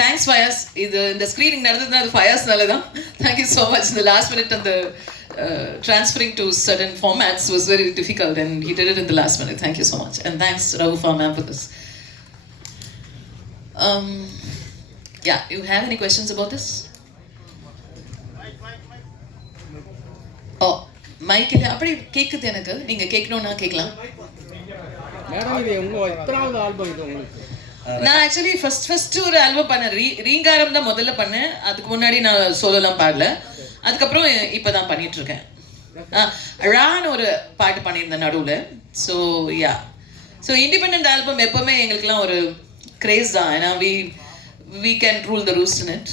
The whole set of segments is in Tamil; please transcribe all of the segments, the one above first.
தேங்க்ஸ் ஃபயர்ஸ் இது இந்த ஸ்க்ரீனிங் நடந்ததுனா அது ஃபயர்ஸ்னால தான் தேங்க்யூ ஸோ மச் இந்த லாஸ்ட் மினிட் அந்த transferring to certain formats was very difficult and he did it in the last minute thank you so much and thanks Ravu for ma'am for this Um, yeah, you have any questions about this? ஓ மைக்கில் அப்படி கேட்குது எனக்கு நீங்கள் கேட்கணுன்னா கேட்கலாம் மேடம் இது உங்க எத்தனாவது ஆல்பம் இது உங்களுக்கு நான் ஆக்சுவலி ஃபர்ஸ்ட் ஃபர்ஸ்ட் ஒரு ஆல்பம் பண்ணேன். ரீ ரீங்காரம் தான் முதல்ல பண்ணேன். அதுக்கு முன்னாடி நான் சோலோலாம் பாடல. அதுக்கப்புறம் இப்போ தான் பண்ணிட்டு இருக்கேன் ரான்னு ஒரு பாட்டு பண்ணியிருந்தேன் நடுவில். So ya so independent album எப்போவுமே எங்களுக்குலாம் ஒரு கிரேஸ் தான். ஏன்னா we we can rule the roost in it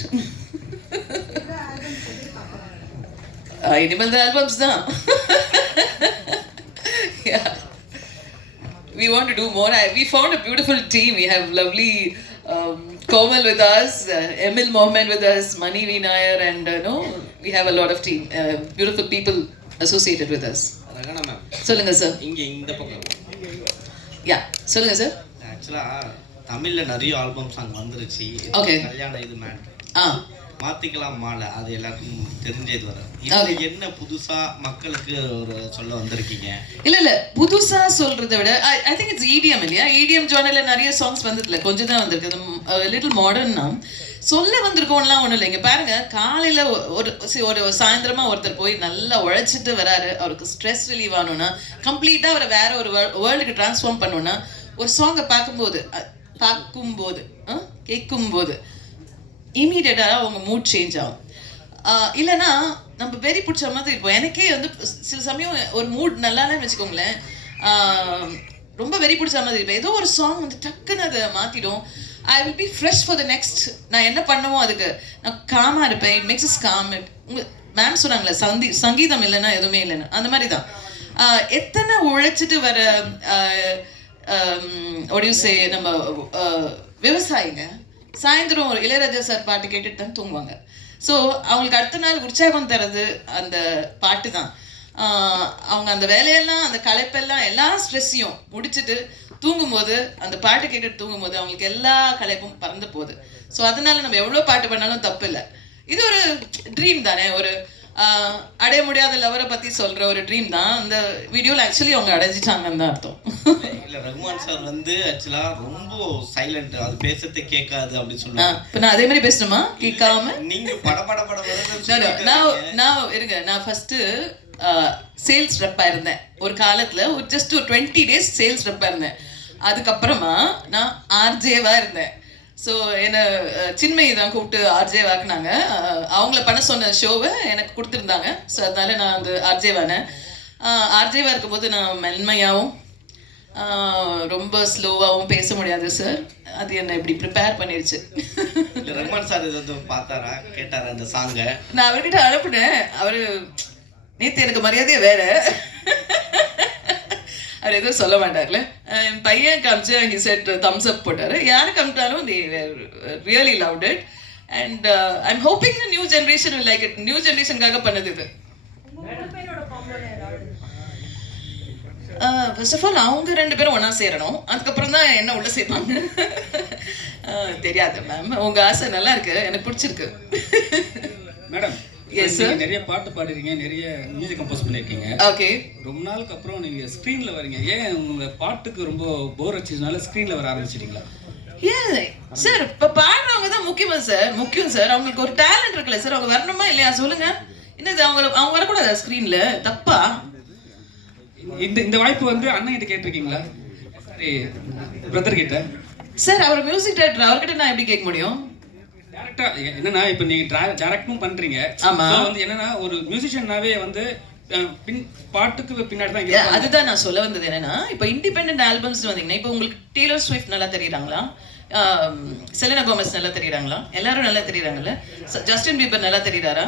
இனிமேல் ஆல்பம்ஸ் தான். we want to do more. I, we found a beautiful team. We have lovely um, Komal with us, uh, Emil Mohammed with us, Mani V. Nair, and uh, no, we have a lot of team, uh, beautiful people associated with us. சொல்லுங்க சார் இங்க இந்த பக்கம் யா சொல்லுங்க சார் ஆக்சுவலா தமிழ்ல நிறைய ஆல்பம் சாங் வந்துருச்சு இது Okay. கல்யாண இது மேட்ரு ஆ மாத்திக்கலாம் மாலை. அது எல்லாருக்கும் தெரிஞ்சது வர இது Okay. என்ன புதுசா மக்களுக்கு ஒரு சொல்ல வந்திருக்கீங்க? இல்ல இல்ல. புதுசா சொல்றதை விட ஐ திங்க் இட்ஸ் இடிஎம் இல்லையா? இடிஎம் ஜானர்ல நிறைய சாங்ஸ் வந்ததுல கொஞ்சம் தான் வந்திருக்கு. லிட்டில் மாடர்ன்னா சொல்ல வந்திருக்கோம்லாம் ஒன்றும் இல்லை. இங்க பாருங்க காலையில ஒரு ஒரு சாயந்தரமா ஒருத்தர் போய் நல்லா உழைச்சிட்டு வராரு. அவருக்கு ஸ்ட்ரெஸ் ரிலீவ் ஆகணும்னா கம்ப்ளீட்டா அவரை வேற ஒரு வேர்ல்டுக்கு ட்ரான்ஸ்ஃபார்ம் பண்ணணும்னா ஒரு சாங்கை பார்க்கும்போது பார்க்கும்போது கேட்கும்போது இமீடியட்டாக அவங்க மூட் சேஞ்ச் ஆகும். இல்லைன்னா நம்ம வெறி பிடிச்ச மாதிரி இருப்போம் எனக்கே வந்து சில சமயம் ஒரு மூட் நல்லாலன்னு வச்சுக்கோங்களேன். ரொம்ப வெறி பிடிச்ச மாதிரி இருப்பேன் ஏதோ ஒரு சாங் வந்து டக்குன்னு அதை மாற்றிடும் I will be fresh for the next நான் என்ன பண்ணவோ அதுக்கு? நான் காமாக இருப்பேன். இட் மேக்ஸ் இஸ் காம் உங்கள் மேம் சொன்னாங்களே சந்தி சங்கீதம் இல்லைன்னா எதுவுமே இல்லைன்னு. அந்த மாதிரி தான். எத்தனை உழைச்சிட்டு வர ஒடியூசே நம்ம விவசாயிங்க? சாயந்தரம் ஒரு இளையராஜா சார் பாட்டு கேட்டுட்டு தான் தூங்குவாங்க. ஸோ அவங்களுக்கு அடுத்த நாள் உற்சாகம் தர்றது அந்த பாட்டு தான். அவங்க அந்த வேலையெல்லாம் அந்த களைப்பெல்லாம் எல்லா ஸ்ட்ரெஸ்ஸையும் முடிச்சுட்டு தூங்கும்போது அந்த பாட்டு கேட்டுட்டு தூங்கும்போது அவங்களுக்கு எல்லா களைப்பும் பறந்து போகுது. ஸோ அதனால நம்ம எவ்வளோ பாட்டு பண்ணாலும் தப்பு இல்லை இது ஒரு ட்ரீம் தானே ஒரு அடைய முடியாத லவரை பற்றி சொல்கிற ஒரு ட்ரீம் தான். அந்த வீடியோவில் ஆக்சுவலி அவங்க அடைஞ்சிட்டாங்கன்னு தான் அர்த்தம். இல்ல ரகுமான் சார் வந்து ஆக்சுவலா ரொம்ப சைலண்ட் அது பேசுறது கேட்காது அப்படின்னு சொல்லுவாங்க இப்ப நான் அதே மாதிரி பேசணுமா? கேட்காம? நீங்க பட பட நான் நான் இருங்க. நான் ஃபர்ஸ்ட் சேல்ஸ் ரெப்பா இருந்தேன். ஒரு காலத்துல ஒரு ஜஸ்ட் ஒரு டுவெண்ட்டி டேஸ் சேல்ஸ் ரெப்பா இருந்தேன். அதுக்கப்புறமா நான் ஆர்ஜேவா இருந்தேன். ஸோ என்னை சின்மயி தான் கூப்பிட்டு ஆர்ஜே வாக்குனாங்க. அவங்கள பண்ண சொன்ன ஷோவை எனக்கு கொடுத்துருந்தாங்க. ஸோ அதனால நான் அந்த ஆர்ஜேவானேன் ஆர்ஜேவா இருக்கும்போது நான் மென்மையாகவும் ரொம்ப ஸ்லோவாகவும் பேச முடியாது சார் அது என்னை இப்படி ப்ரிப்பேர் பண்ணிடுச்சு இல்ல ரகுமான் சார் இது வந்து பார்த்தாரா? கேட்டாரா அந்த சாங்க நான் அவர்கிட்ட அனுப்புனேன். அவரு நேத்து எனக்கு மரியாதையே வேற. அவர் எதுவும் சொல்ல மாட்டார்ல. என் பையன் காமிச்சு ஹி செட் தம்ஸ் அப் போட்டாரு. யாரு காமிட்டாலும் they really loved it and I'm hoping the new generation like it new ஜென்ரேஷனுக்காக பண்ணது இது. ஃபர்ஸ்ட் ஆஃப் ஆல் அவங்க ரெண்டு பேரும் ஒன்றா சேரணும். அதுக்கப்புறம் தான் என்ன உள்ள சேர்ப்பாங்க தெரியாது மேம் உங்க ஆசை நல்லா இருக்கு. எனக்கு பிடிச்சிருக்கு. Madam Sir. நீங்க நிறைய பாட்டு பாடுறீங்க நிறைய மியூசிக் கம்போஸ் பண்ணிருக்கீங்க. ஓகே ரொம்ப நாளுக்கு அப்புறம் நீங்க ஸ்க்ரீன்ல வரீங்க. ஏன் உங்க பாட்டுக்கு ரொம்ப போர் அடிச்சதுனால ஸ்க்ரீன்ல வர ஆரம்பிச்சிட்டீங்களா? சார் இப்ப பாடுறவங்க தான் முக்கியமா சார் முக்கியம் சார் அவங்களுக்கு ஒரு டேலண்ட் இருக்குல்ல சார் அவங்க வரணுமா இல்லையா? சொல்லுங்க. என்னது அவங்க அவங்க வரக்கூடாதா ஸ்க்ரீன்ல தப்பா? இந்த இந்த வாய்ப்பு வந்து அண்ணன் கிட்ட கேட்டிருக்கீங்களா? சரி பிரதர் கிட்ட. சார் அவர் மியூசிக் டைரக்டர் அவர்கிட்ட நான் எப்படி கேட்க முடியும்? டேரக்டா என்னன்னா இப்போ நீங்க டேரக்டும் பண்றீங்க. ஆமா. வந்து என்னன்னா ஒரு மியூசிஷியனாவே வந்து பின் பாட்டுக்கு பின்னாடி தான். அதுதான் நான் சொல்ல வந்தது என்னன்னா இப்போ இண்டிபெண்டன்ட் ஆல்பம்ஸ் வந்தீங்கன்னா இப்போ உங்களுக்கு டீலர் ஸ்விஃப்ட் நல்லா தெரியுறாங்களா? செலினா கோமஸ் நல்லா தெரியுறாங்களா? எல்லாரும் நல்லா தெரியுறாங்கல்ல? ஜஸ்டின் பீபர் நல்லா தெரியுறாரா?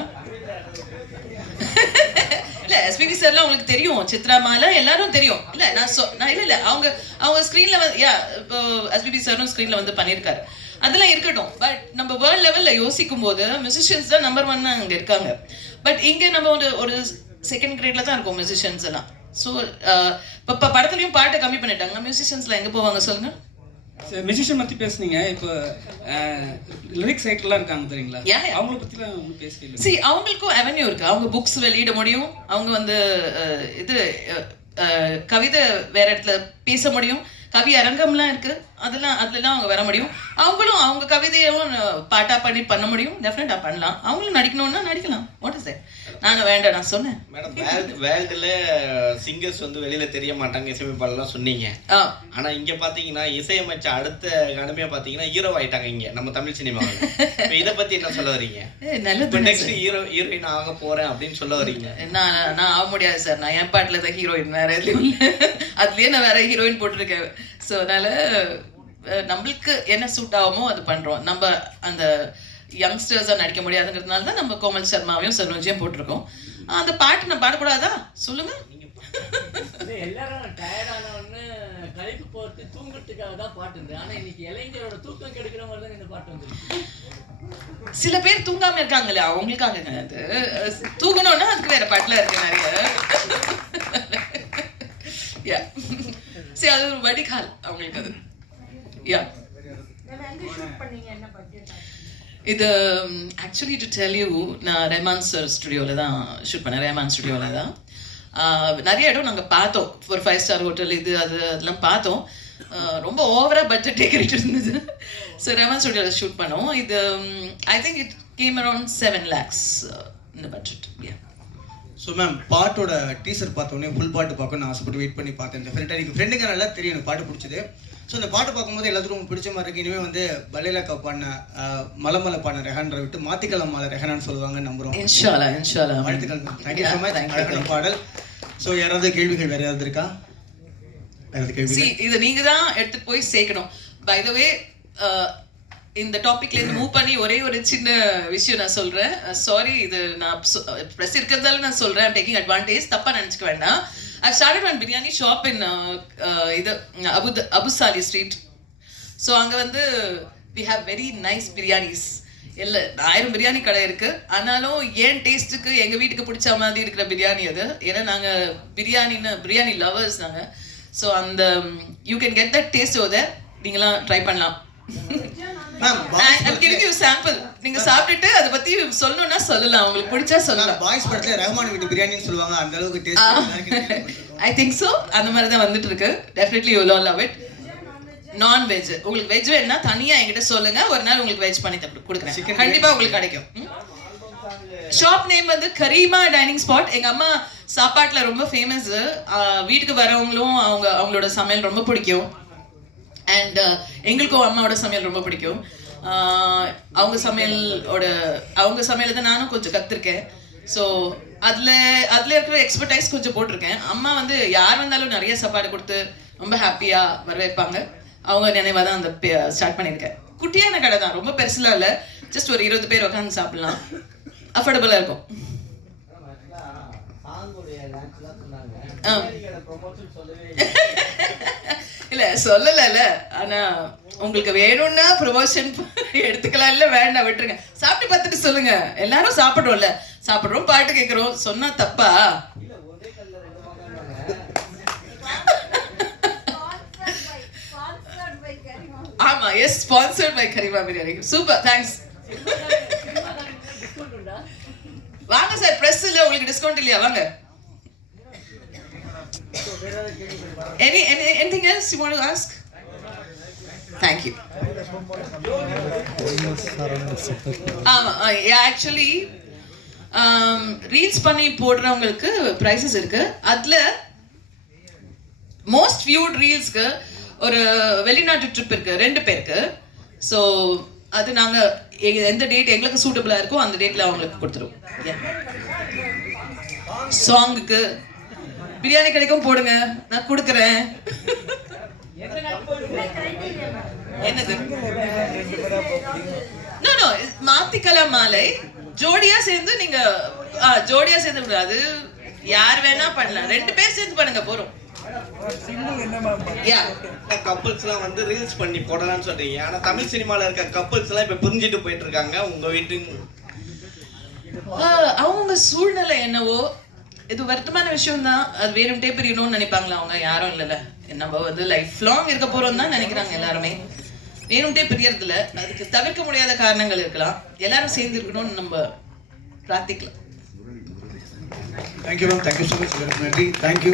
இல்ல எஸ்பிபி சார்லாம் உங்களுக்கு தெரியும். சித்ரா மாலா எல்லாரும் தெரியும். இல்ல நான் நான் இல்ல இல்ல அவங்க அவங்க ஸ்க்ரீன்ல வந்து யா இப்போ எஸ்பிபி சாரும் ஸ்க்ரீன்ல வந்து பண்ணியிருக்காரு. அதெல்லாம் இருக்கட்டும். பட் நம்ம வேர்ல்ட் லெவல்ல யோசிக்கும் போது மியூசிஷியன்ஸ் தான் நம்பர் ஒன் அங்க இருக்காங்க. பட் இங்க நம்ம ஒரு ஒரு செகண்ட் கிரேட்ல தான் இருக்கோம் மியூசிஷியன்ஸ் எல்லாம். ஸோ இப்போ படத்துலயும் பாட்டை கம்மி பண்ணிட்டாங்க மியூசிஷியன்ஸ்ல எங்க போவாங்க சொல்லுங்க. மியூசிஷியன் பத்தி பேசுனீங்க. இப்போ லிரிக்ஸ் ரைட்டர்லாம் இருக்காங்க தெரியுங்களா. அவங்கள பத்திலாம் ஒன்றும் பேசல சி அவங்களுக்கும் அவென்யூ இருக்கு. அவங்க புக்ஸ் வெளியிட முடியும். அவங்க வந்து இது கவிதை வேற இடத்துல பேச முடியும். கவி அரங்கம்லாம் இருக்கு. அதெல்லாம் அதுலலாம் அவங்க வர முடியும். அவங்களும் அவங்க கவிதையும் பாட்டா பண்ணி பண்ண முடியும். டெஃபினட்டா பண்ணலாம். அவங்களும் நடிக்கணும்னா நடிக்கலாம். வாட் இஸ் நான் வேண்டாம் நான் சொன்னேன். மேடம் வேர்ல்டு வேர்ல்டுல சிங்கர்ஸ் வந்து வெளியில தெரிய மாட்டாங்க. இசையமைப்பாளர்லாம் சொன்னீங்க. ஆனா இங்க பாத்தீங்கன்னா இசையமைச்ச அடுத்த கணமே பாத்தீங்கன்னா ஹீரோ ஆயிட்டாங்க இங்க. நம்ம தமிழ் சினிமாவில். இப்ப இத பத்தி என்ன சொல்ல வரீங்க? நல்லது நெக்ஸ்ட் ஹீரோ ஹீரோயின் ஆக போறேன் அப்படின்னு சொல்ல வரீங்க. நான் நான் ஆக முடியாது சார். நான் என் பாட்டில் தான் ஹீரோயின் வேற இல்லை. அதுலேயே நான் வேற ஹீரோயின் போட்டிருக்கேன். ஸோ அதனால நம்மளுக்கு என்ன சூட் ஆகுமோ அது பண்ணுறோம் நம்ம அந்த யங்ஸ்டர்ஸாக நடிக்க முடியாதுங்கிறதுனால தான் நம்ம கோமல் சர்மாவையும் சரோஜையும் போட்டிருக்கோம். அந்த பாட்டு நான் பாடக்கூடாதா? சொல்லுங்க. எல்லாரும் உடனே களைப்பு போட்டு தூங்குறதுக்காக தான் பாட்டு இருந்தது ஆனா இன்னைக்கு இளைஞரோட தூக்கம் கெடுக்கிற மாதிரி தான் இந்த பாட்டு வந்துருக்கு. சில பேர் தூங்காம இருக்காங்களே அவங்களுக்காக அது. தூங்கணும்னா அதுக்கு வேற பாட்டுல இருக்கு நிறைய. யா சரி அது ஒரு வடிகால் அவங்களுக்கு அது. யா இது ஆக்சுவலி டு டெல் யூ நான் ரெமான் சார் ஸ்டுடியோவில் தான் ஷூட் பண்ணேன். ரெமான் ஸ்டுடியோவில் தான். Uh, நிறைய இடம் நாங்கள் பார்த்தோம். ஒரு ஃபைவ் ஸ்டார் ஹோட்டல் இது அது அதெல்லாம் பார்த்தோம். Uh, ரொம்ப ஓவராக பட்ஜெட் டேக்கிட்டு இருந்தது. ஸோ ரெமான் ஸ்டுடியோவில் ஷூட் பண்ணோம். இது I think it came around seven lakhs இந்த பட்ஜெட் யா ஸோ மேம் பாட்டோட டீசர் பார்த்தோன்னே ஃபுல் பாட்டு பார்க்கணும்னு ஆசைப்பட்டு வெயிட் பண்ணி பார்த்தேன். டெஃபினட்டாக எனக்கு ஃப்ரெண்டுங்க நல்லா தெரியும் எனக்கு பாட்டு பிடிச்சது. ஸோ இந்த பாட்டு பார்க்கும்போது எல்லாத்துக்கும் ரொம்ப பிடிச்ச மாதிரி இருக்கு. இனிமேல் வந்து பல்லேலாக்கா பாடின மலமலை பாடின ரெஹான்ற விட்டு மாத்திக்கலாம் மாலை ரெஹானான்னு சொல்லுவாங்கன்னு நம்புறோம். இன்ஷாலா இன்ஷாலா வாழ்த்துக்கள் தேங்க்யூ ஸோ மச் அழகான. பாடல். ஸோ யாராவது கேள்விகள் வேற ஏதாவது இருக்கா? வேற கேள்வி இதை நீங்க தான் எடுத்துட்டு போய் சேர்க்கணும். பை த வே இந்த டாபிக்ல இருந்து மூவ் பண்ணி ஒரே ஒரு சின்ன விஷயம் நான் சொல்றேன். சாரி இது நான் ப்ரெஸ் இருக்கிறதால நான் சொல்றேன். டேக்கிங் அட்வான்டேஜ் தப்பா நினைச்சுக்க வேண்டாம். I started one biryani shop in இது அபு அபுசாலி ஸ்ட்ரீட் ஸோ அங்கே வந்து we have very nice biryanis இல்லை ஆயிரம் பிரியாணி கடை இருக்கு. ஆனாலும் ஏன் டேஸ்ட்டுக்கு எங்கள் வீட்டுக்கு பிடிச்ச மாதிரி இருக்கிற பிரியாணி அது. ஏன்னா நாங்கள் பிரியாணின்னு பிரியாணி லவர்ஸ் நாங்கள் ஸோ அந்த you can get that taste other நீங்களாம் ட்ரை பண்ணலாம். Ma'am giving you sample. நீங்க சாப்பிட்டுட்டு அதை பத்தி சொல்லணும்னா சொல்லலாம். உங்களுக்கு பிடிச்சா சொல்லலாம். பாய்ஸ் படத்துல ரஹ்மான் வீட்டு பிரியாணின்னு சொல்லுவாங்க. அந்த அளவுக்கு டேஸ்ட் ஐ திங்க் ஸோ அந்த மாதிரி தான் வந்துட்டு இருக்கு. Definitely you love it non veg உங்களுக்கு வெஜ் வேணும்னா தனியா என்கிட்ட சொல்லுங்க. ஒரு நாள் உங்களுக்கு வெஜ் பண்ணி கொடுக்குறேன். கண்டிப்பா உங்களுக்கு கிடைக்கும். ஷாப் நேம் வந்து கரீமா டைனிங் ஸ்பாட் எங்க அம்மா சாப்பாட்டுல ரொம்ப ஃபேமஸ் வீட்டுக்கு வரவங்களும் அவங்க அவங்களோட சமையல் ரொம்ப பிடிக்கும். அண்ட் எங்களுக்கும் அம்மாவோட சமையல் ரொம்ப பிடிக்கும். ஆஹ் அவங்க சமையலோட அவங்க சமையல் தான் நானும் கொஞ்சம் கற்றுருக்கேன் ஸோ அதில் அதில் இருக்கிற எக்ஸ்பர்டைஸ் கொஞ்சம் போட்டிருக்கேன். அம்மா வந்து யார் வந்தாலும் நிறைய சாப்பாடு கொடுத்து ரொம்ப ஹாப்பியாக வரவேற்பாங்க. அவங்க நினைவாக தான் அந்த ஸ்டார்ட் பண்ணியிருக்கேன். குட்டியான கடை தான் ரொம்ப பெருசுலாம் இல்லை. ஜஸ்ட் ஒரு இருபது பேர் உட்காந்து சாப்பிடலாம். அஃபோர்டபுளாக இருக்கும். ஆ இல்ல சொல்லலைல ஆனா உங்களுக்கு வேணும்னா ப்ரொமோஷன் எடுத்துக்கலாம் இல்ல வேண்டாம் விட்டுருங்க. சாப்பிட்டு பார்த்துட்டு சொல்லுங்க. எல்லாரும் சாப்பிடுவோம்ல சாப்பிடுறோம் பாட்டு கேட்குறோம் சொன்னா தப்பா? ஆமா yes sponsored by Karima biryani. Super thanks வாங்க சார் பிரஸ் இல்ல உங்களுக்கு டிஸ்கவுண்ட் இல்லையா? வாங்க. Any any anything else you want to ask thank you ஆமா ஆக்சுவலி ரீல்ஸ் um, பண்ணி போடுறவங்களுக்கு ப்ரைஸஸ் இருக்கு. அதில் மோஸ்ட் வியூட் ரீல்ஸ்க்கு ஒரு வெளிநாட்டு ட்ரிப் இருக்கு ரெண்டு பேருக்கு. ஸோ அது நாங்கள் எந்த டேட் எங்களுக்கு சூட்டபிளாக இருக்கோ அந்த டேட்டில் அவங்களுக்கு கொடுத்துருவோம். சாங்குக்கு பிரியாணி கிடைக்கும் போடுங்க. நான் கொடுக்குறேன். என்னது? நோ நோ மாத்திக்கலா மாலை. ஜோடியா சேர்ந்து நீங்க ஆ, ஜோடியா சேர்ந்து விடாது யார் வேணா பண்ணலாம். ரெண்டு பேர் சேர்ந்து பண்ணுங்க போறோம் யா கப்புள்ஸ்லாம் வந்து ரீல்ஸ் பண்ணி போடலாம்னு சொல்றீங்க. ஆனா தமிழ் சினிமால இருக்க கப்புள்ஸ் எல்லாம் இப்ப பிரிஞ்சுட்டு போயிட்டு இருக்காங்க. உங்க வீட்டு அவங்க சூழ்நிலை என்னவோ இது வருத்தமான விஷயம் தான் அது வேணும் டே பிரியணும்னு நினைப்பாங்களா அவங்க? யாரும் இல்லைல்ல. நம்ம வந்து லைஃப் லாங் இருக்க போறோம் தான் நினைக்கிறாங்க எல்லாருமே. வேணும்டே பிரியறதுல அதுக்கு தவிர்க்க முடியாத காரணங்கள் இருக்கலாம். எல்லாரும் சேர்ந்து இருக்கணும்னு நம்ம பிரார்த்திக்கலாம். Thank you ma'am thank you so much very நன்றி தேங்க்யூ